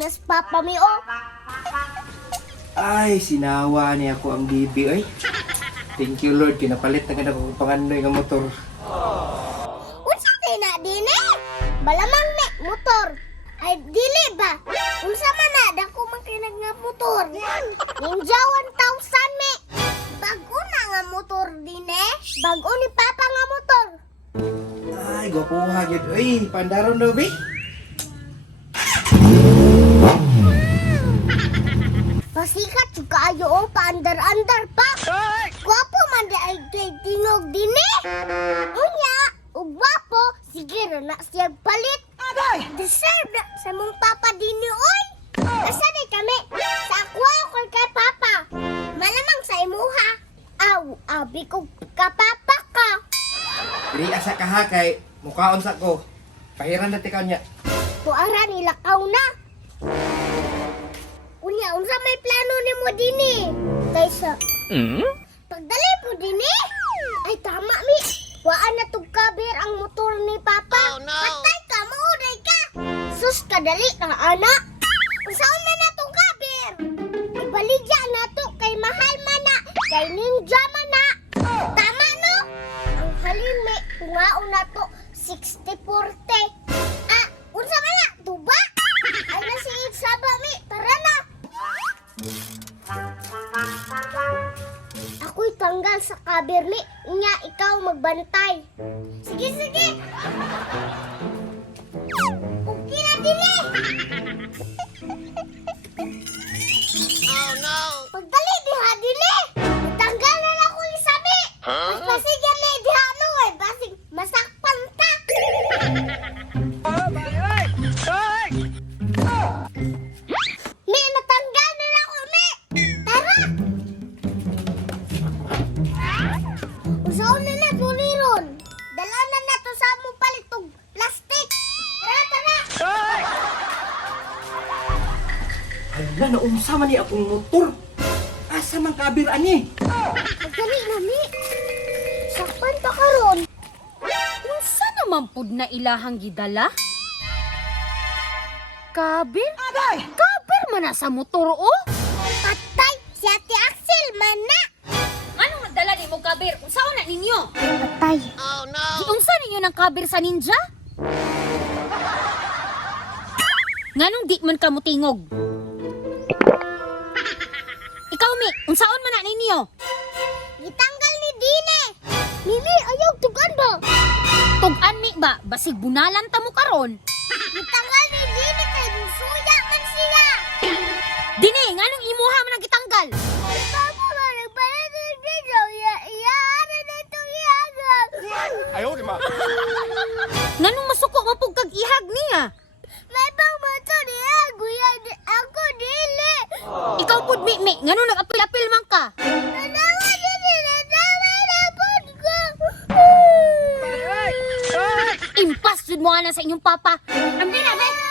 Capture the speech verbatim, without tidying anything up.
nas papa mi o. Ay, sinawa niya ako ang bibi ay. Thank you Lord, pinapalit na ganda ko pangandoy nga motor. Unsa kay na dini? Balamang me motor. Ay dili ba? Unsa man na dako man kay nag nga motor. Ninja one thousand me. Bago na nga motor dini. Bago ni papa nga motor. Ay, gwapuha gyud. Ay, pandaron daw bi. Pasikat juga ayo o paandar-andar pa. Gwapo man di ay kay tingog dini. Unya, ug gwapo sige ra na siya palit. Deserve na sa mong papa dini oy. Asa di kami? Sa akwa ko kay papa. Malamang sa imuha. Aw, abi ko ka papa ka. Dili asa ka ha kay mukhaon sa ko. Pahiran na tikaw niya. Tuara nilakaw na. Unya, unsa may plano nimo dini? Kaysa Hmm? pagdali po dini. Ay tama mi. Waan na tug kabir ang motor ni papa. Oh, no. Patay ka mo uday ka. Sus kadali na anak. Unsaon man na tong kabir? Ibaligya na to kay mahal man na. Kay ninja man na. Tama no? Ang halime tungaon na to sixty forty. Ah, unsa man na? Tuba? Ay na si Saba mi. Tara na. Ako'y tanggal sa kabir ni. Nga ikaw magbantay. Sige, sige. Okay na dili. Oh no! Pagdali diha dili. Tanggal na na ko isabi. Huh? Mas pasigyan na diha no eh. Basig masakpan ta. Mi, natanggal na na ko, Mi. Tara. Usaon na na tuliron. Dala na na to sa mong palitog plastic. Tara, tara. Hala, naunsa man ni akong motor. Asa man kabir ani? Pagdali na, Mi. Sakpan pa karon. Unsa naman pud na ilahang gidala? Kabir? Kabir man na sa motor o? Patay, si Ate Axel man na. Anong nagdala ni mo kabir? Unsaon na ninyo? Patay. Oh no! Giunsa ninyo ng kabir sa ninja? Nganong di man ka mutingog? Ikaw mi, unsaon man na ninyo? Gitanggal ni Dine. Mimi, ayaw tugan ba? Tug-an mi ba? Basig bunalan ta mo karon. Gitanggal ni Dine kay suya man siya. Dini, nganong imuha man ang gitanggal? Papa ba nagpalit ng video? Iya, iya, ano na itong ihagag? Nganong masuko mo pug kag ihag niya? May pang moto niya, guya, di- ako dili. Ikaw pud mi, mi, nganong nag-apil-apil man ka? Nanawa niya nila, nawa na pod ko. Impas jud mo ana sa inyong papa. Ambi na, be.